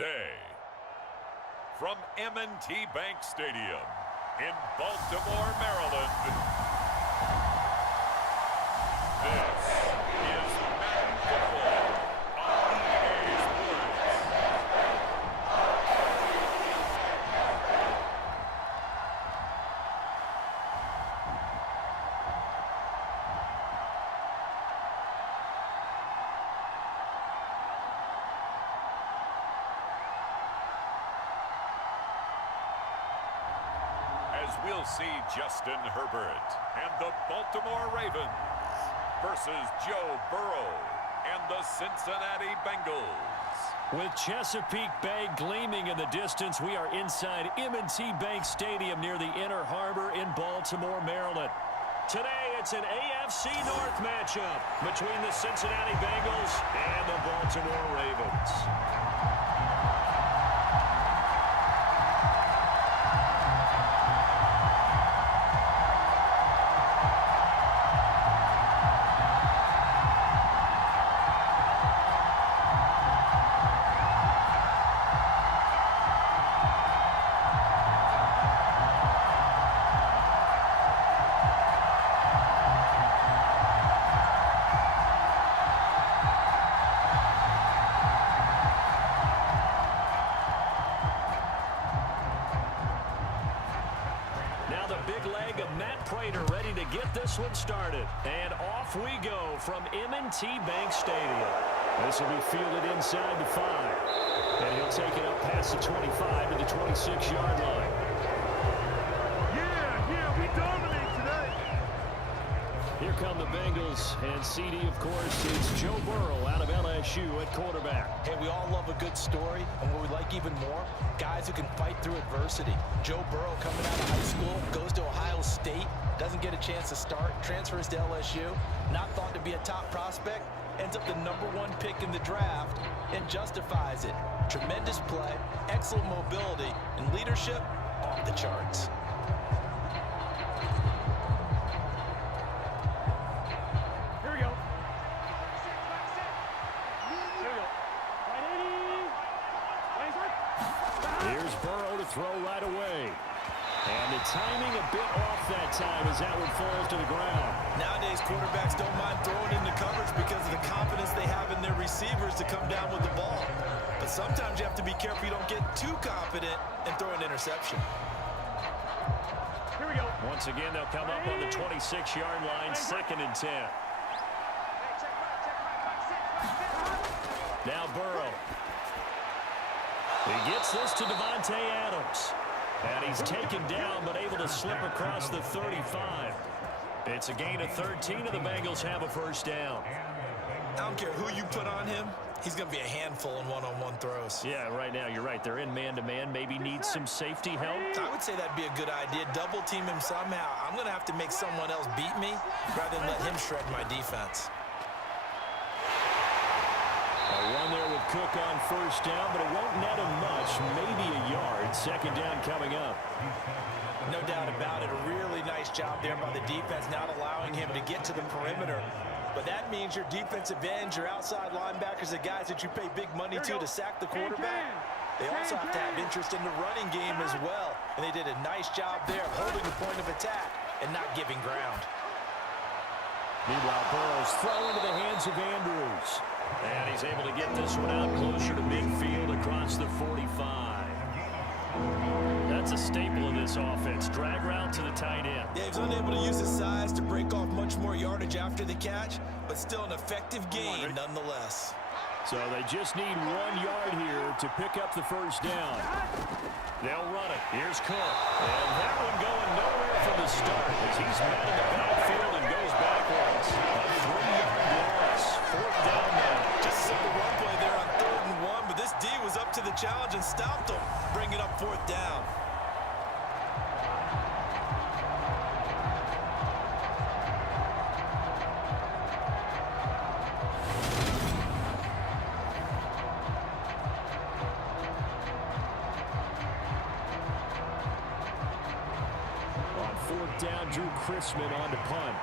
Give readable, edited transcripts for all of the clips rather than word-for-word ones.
today. From M&T Bank Stadium in Baltimore, Maryland, this is Madden Football on EA Sports. As we'll see Justin Herbert and the Baltimore Ravens versus Joe Burrow and the Cincinnati Bengals. With Chesapeake Bay gleaming in the distance, we are inside M&T Bank Stadium near the Inner Harbor in Baltimore, Maryland. Today, it's an AFC North matchup between the Cincinnati Bengals and the Baltimore Ravens. Ready to get this one started. And off we go from M&T Bank Stadium. This will be fielded inside the 5. And he'll take it up past the 25 to the 26-yard line. Yeah, we dominate today. Here come the Bengals, and CD, of course, is Joe Burrow out of LSU at quarterback. Hey, we all love a good story, and what we like even more, guys who can fight through adversity. Joe Burrow coming out of high school, goes to Ohio State, doesn't get a chance to start, transfers to LSU, not thought to be a top prospect, ends up the #1 pick in the draft, and justifies it. Tremendous play, excellent mobility, and leadership off the charts. Here's Burrow to throw right away. And the timing a bit off that time as that one falls to the ground. Nowadays, quarterbacks don't mind throwing into coverage because of the confidence they have in their receivers to come down with the ball. But sometimes you have to be careful you don't get too confident and throw an interception. Here we go. Once again, they'll come up on the 26-yard line, 2nd and 10. Now Burrow. He gets this to Davante Adams. And he's taken down, but able to slip across the 35. It's a gain of 13, and the Bengals have a first down. I don't care who you put on him. He's going to be a handful in one-on-one throws. Yeah, right now, you're right. They're in man-to-man. Maybe need some safety help. I would say that'd be a good idea. Double team him somehow. I'm going to have to make someone else beat me rather than let him shred my defense. A run there with Cook on first down, but it won't net him much, maybe a yard. 2nd down coming up. No doubt about it. A really nice job there by the defense, not allowing him to get to the perimeter. But that means your defensive ends, your outside linebackers, the guys that you pay big money to sack the quarterback, they also have to have interest in the running game as well. And they did a nice job there holding the point of attack and not giving ground. Meanwhile, Burrow's throw into the hands of Andrews. And he's able to get this one out closer to midfield across the 45. That's a staple of this offense. Drag route to the tight end. Yeah, he's unable to use his size to break off much more yardage after the catch, but still an effective gain nonetheless. So they just need 1 yard here to pick up the first down. They'll run it. Here's Cook. And that one going nowhere from the start as he's met in the backfield and goes backwards. A 3-yard loss. 4th down now. Just a simple run play there on 3rd and 1, but this D was up to the challenge and stopped him, bringing up 4th down. Down, Drew Chrisman on to punt.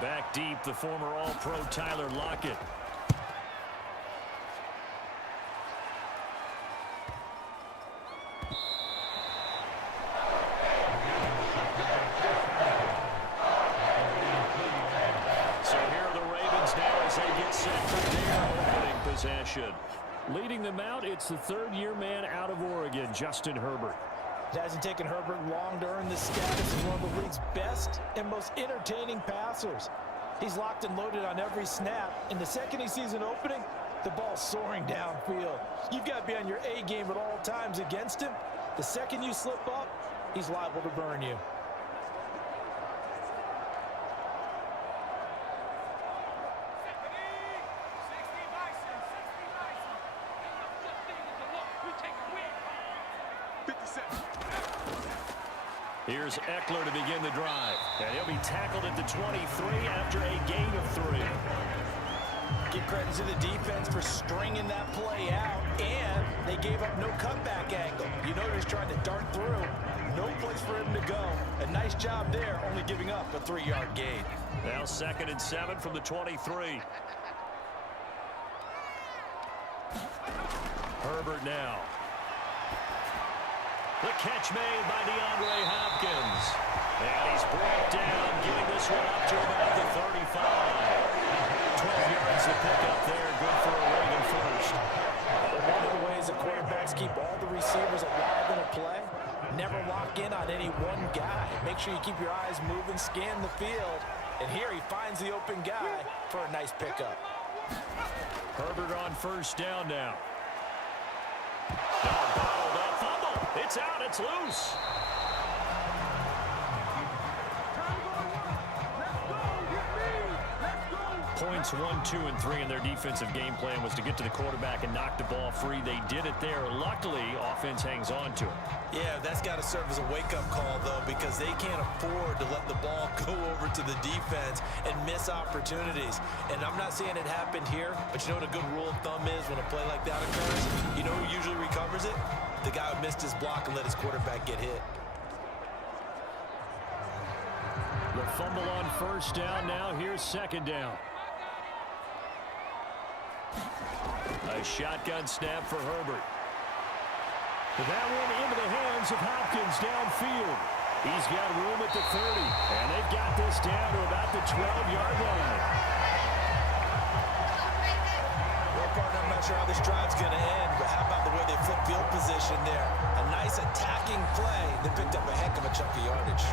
Back deep, the former All-Pro Tyler Lockett. they get set for their opening possession. Leading them out, it's the third-year man out of Oregon, Justin Herbert. It hasn't taken Herbert long to earn this status as one of the league's best and most entertaining passers. He's locked and loaded on every snap, and the second he sees an opening, the ball's soaring downfield. You've got to be on your A game at all times against him. The second you slip up, he's liable to burn you. Here's Eckler to begin the drive. And he'll be tackled at the 23 after a gain of 3. Give credit to the defense for stringing that play out, and they gave up no cutback angle. You know he's trying to dart through. No place for him to go. A nice job there, only giving up a 3-yard gain. Now 2nd and 7 from the 23. Herbert now. The catch made by DeAndre Hopkins. And he's brought down, getting this one up to about the 35. 12 yards to pick up there. Good for a Reagan first. One of the ways the quarterbacks keep all the receivers alive in a play, never lock in on any one guy. Make sure you keep your eyes moving, scan the field. And here he finds the open guy for a nice pickup. Herbert on 1st down now. Bottled up fumble. It's out. It's loose. Points 1, 2, and 3 in their defensive game plan was to get to the quarterback and knock the ball free. They did it there. Luckily, offense hangs on to it. Yeah, that's got to serve as a wake-up call, though, because they can't afford to let the ball go over to the defense and miss opportunities. And I'm not saying it happened here, but you know what a good rule of thumb is when a play like that occurs? You know who usually recovers it? The guy who missed his block and let his quarterback get hit. The fumble on 1st down now. Here's 2nd down. A shotgun snap for Herbert. That one into the hands of Hopkins downfield. He's got room at the 30, and they've got this down to about the 12-yard line. Well, partner, I'm not sure how this drive's going to end, but how about the way they flip field position there? A nice attacking play that picked up a heck of a chunk of yardage.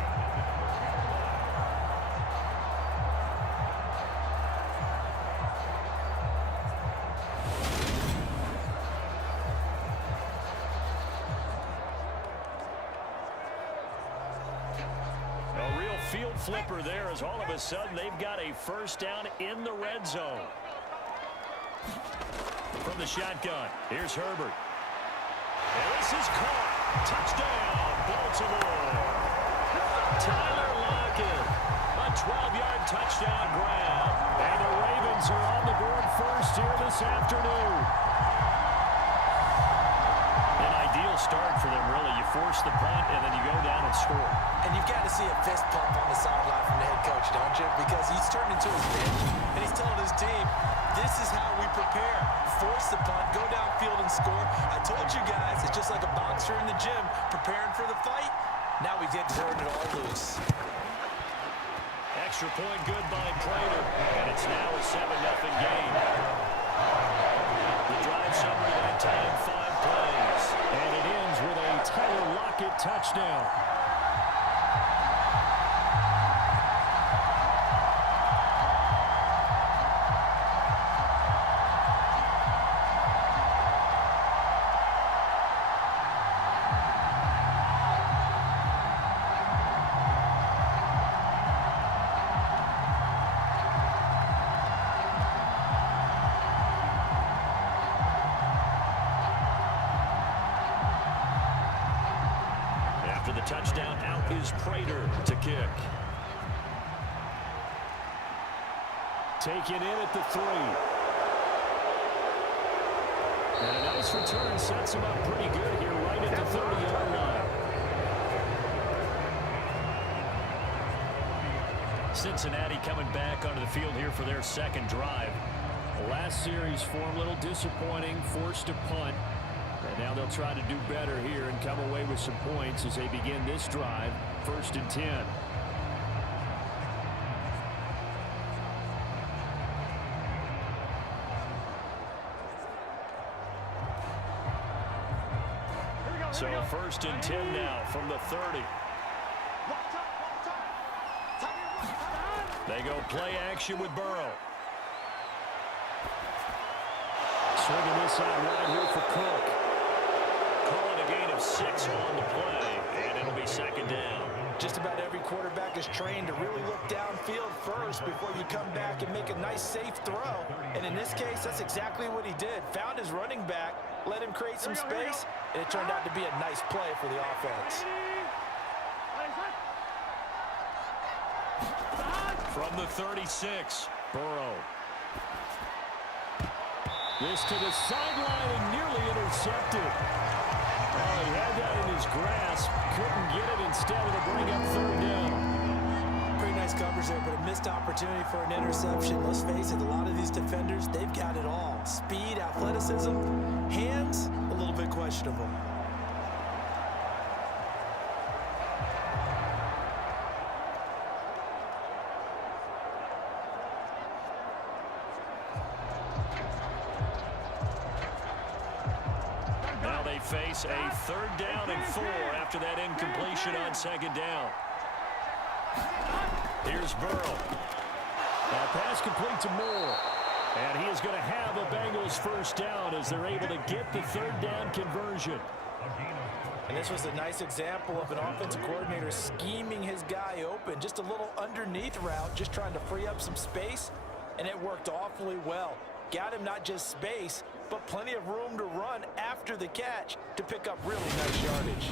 Field flipper there as all of a sudden they've got a 1st down in the red zone. From the shotgun, here's Herbert. And this is caught. Touchdown, Baltimore. Tyler Lockett. A 12-yard touchdown grab. And the Ravens are on the board first here this afternoon. An ideal start for them, really. You force the punt, and then you go down and score. And you've got to see a fist pump on the sideline from the head coach, don't you? Because he's turned into his bench, and he's telling his team, this is how we prepare. Force the punt, go downfield and score. I told you guys, it's just like a boxer in the gym preparing for the fight. Now we get to turn it all loose. Extra point good by Prater, and it's now a 7-0 game. The drive summary that time, 5 plays. And it ends with a Tyler Lockett touchdown. Touchdown, out is Prater to kick. Taken in at the 3. And a nice return sets him up pretty good here right at the 30-yard line. Cincinnati coming back onto the field here for their 2nd drive. The last series form a little disappointing, forced a punt. And now they'll try to do better here and come away with some points as they begin this drive, 1st and 10. So 1st and 10 now from the 30. They go play action with Burrow. Swinging this side right here for Cook. Calling a gain of 6 on the play, and it'll be 2nd down. Just about every quarterback is trained to really look downfield first before you come back and make a nice, safe throw. And in this case, that's exactly what he did. Found his running back, let him create some space, and it turned out to be a nice play for the offense. From the 36, Burrow. This to the sideline and nearly intercepted. Oh, he had that in his grasp. Couldn't get it. Instead, it'll bring up 3rd down. Pretty nice coverage there, but a missed opportunity for an interception. Let's face it, a lot of these defenders, they've got it all. Speed, athleticism, hands, a little bit questionable. Face a 3rd down and 4 after that incompletion on 2nd down. Here's Burrow. Now pass complete to Moore. And he is going to have a Bengals 1st down as they're able to get the 3rd down conversion. And this was a nice example of an offensive coordinator scheming his guy open. Just a little underneath route, just trying to free up some space. And it worked awfully well. Got him not just space, but plenty of room to run after the catch to pick up really nice yardage.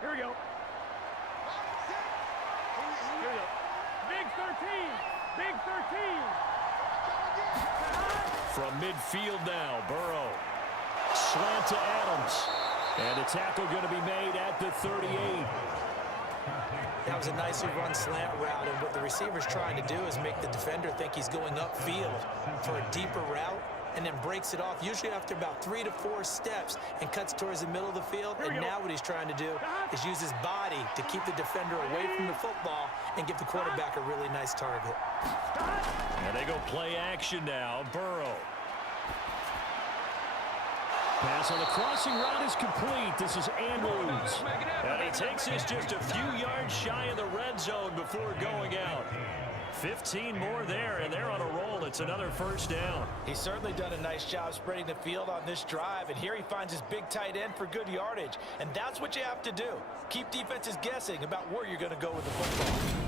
Here we go. Here we go. Big 13. Big 13. From midfield now, Burrow. Slant to Adams. And a tackle going to be made at the 38. That was a nicely run slant route, and what the receiver's trying to do is make the defender think he's going upfield for a deeper route, and then breaks it off, usually after about 3 to 4 steps, and cuts towards the middle of the field. And now what he's trying to do is use his body to keep the defender away from the football and give the quarterback a really nice target. And they go play action now. Burrow. Pass on the crossing route is complete. This is Andrews. And he takes this just a few yards shy of the red zone before going out. 15 more there, and they're on a roll. It's another 1st down. He's certainly done a nice job spreading the field on this drive, and here he finds his big tight end for good yardage. And that's what you have to do. Keep defenses guessing about where you're going to go with the football.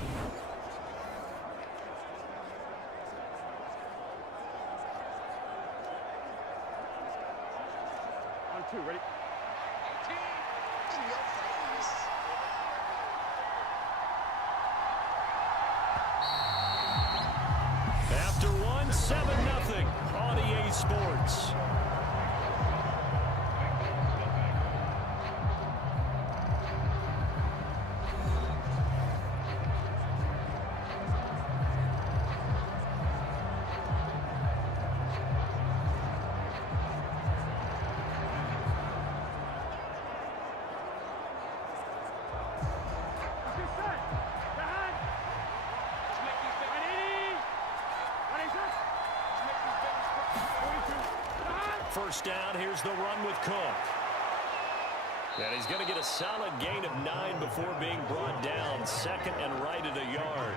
Two, ready? After 1, 7-0 on EA Sports. First down, here's the run with Cook. And he's going to get a solid gain of 9 before being brought down. 2nd and right at a yard.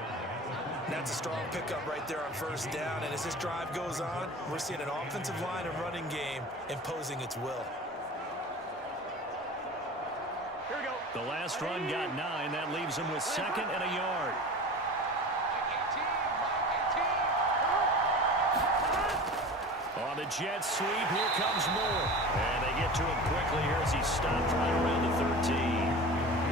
That's a strong pickup right there on 1st down. And as this drive goes on, we're seeing an offensive line and running game imposing its will. Here we go. The last run got 9. That leaves him with 2nd and a yard. On the jet sweep, here comes Moore. And they get to him quickly here as he stopped right around the 13.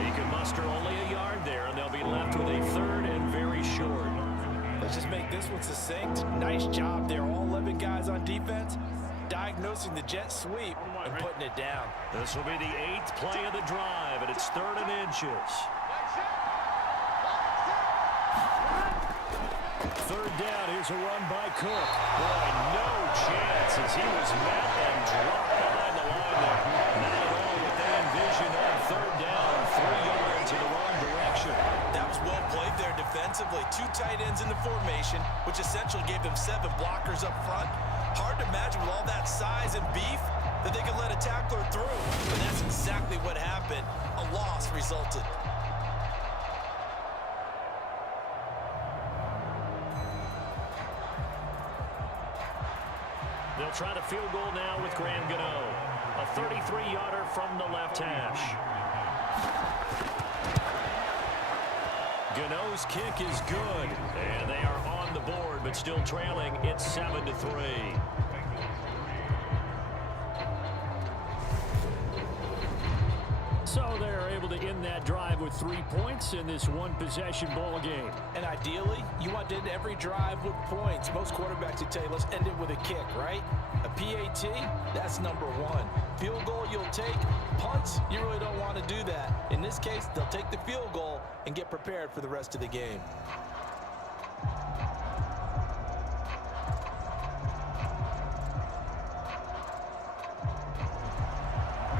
He can muster only a yard there, and they'll be left with a 3rd and very short. Let's just make this one succinct. Nice job there. All 11 guys on defense diagnosing the jet sweep and putting it down. This will be the 8th play of the drive, and it's 3rd and inches. 3rd down, here's a run by Cook. Boy, no chance as he was met and dropped behind the line there. Not at all what they envisioned on 3rd down, 3 yards in the wrong direction. That was well played there defensively. played two tight ends in the formation, which essentially gave them 7 blockers up front. Hard to imagine with all that size and beef that they could let a tackler through. But that's exactly what happened. A loss resulted. They'll try the field goal now with Graham Gano. A 33-yarder from the left hash. Gano's kick is good. And they are on the board, but still trailing. It's 7-3. So they're able to end that drive with 3 points in this one-possession ball game. And ideally, you want to end every drive with points. Most quarterbacks would tell you, let's end it with a kick, right? A PAT, that's number 1. Field goal you'll take. Punts, you really don't want to do that. In this case, they'll take the field goal and get prepared for the rest of the game.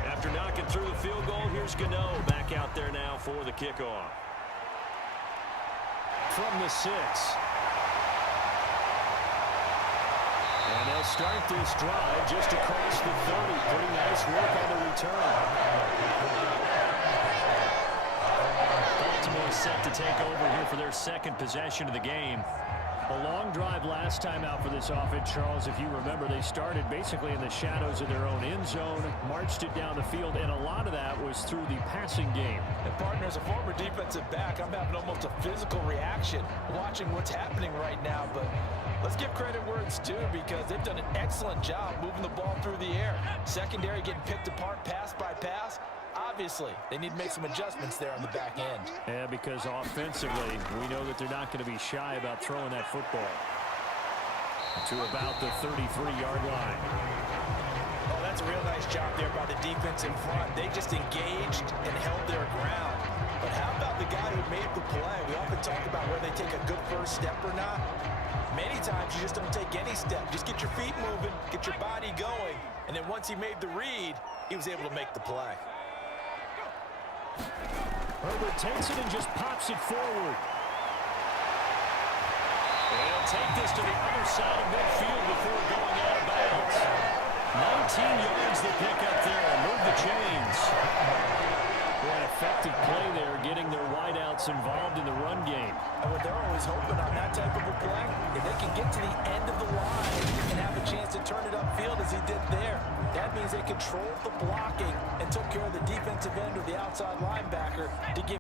After knocking through the field goal, here's Gano back out there now for the kickoff. From the 6. And they'll start this drive just across the 30. Pretty nice work on the return. Baltimore set to take over here for their second possession of the game. A long drive last time out for this offense, Charles. If you remember, they started basically in the shadows of their own end zone, marched it down the field, and a lot of that was through the passing game. And partner, as a former defensive back, I'm having almost a physical reaction watching what's happening right now. But let's give credit where it's due, because they've done an excellent job moving the ball through the air. Secondary getting picked apart pass by pass. Obviously, they need to make some adjustments there on the back end. Yeah, because offensively, we know that they're not going to be shy about throwing that football to about the 33-yard line. Oh, that's a real nice job there by the defense in front. They just engaged and held their ground. But how about the guy who made the play? We often talk about whether they take a good first step or not. Many times you just don't take any step. Just get your feet moving, get your body going, and then once he made the read, he was able to make the play. Herbert takes it and just pops it forward. They'll take this to the other side of midfield before going out of bounds. 19 yards they pick up there and move the chains. An effective play there, getting their wideouts involved in the run game. And what they're always hoping on that type of a play, if they can get to the end of the line and have a chance to turn it upfield as he did there, that means they controlled the blocking and took care of the defensive end or the outside linebacker to give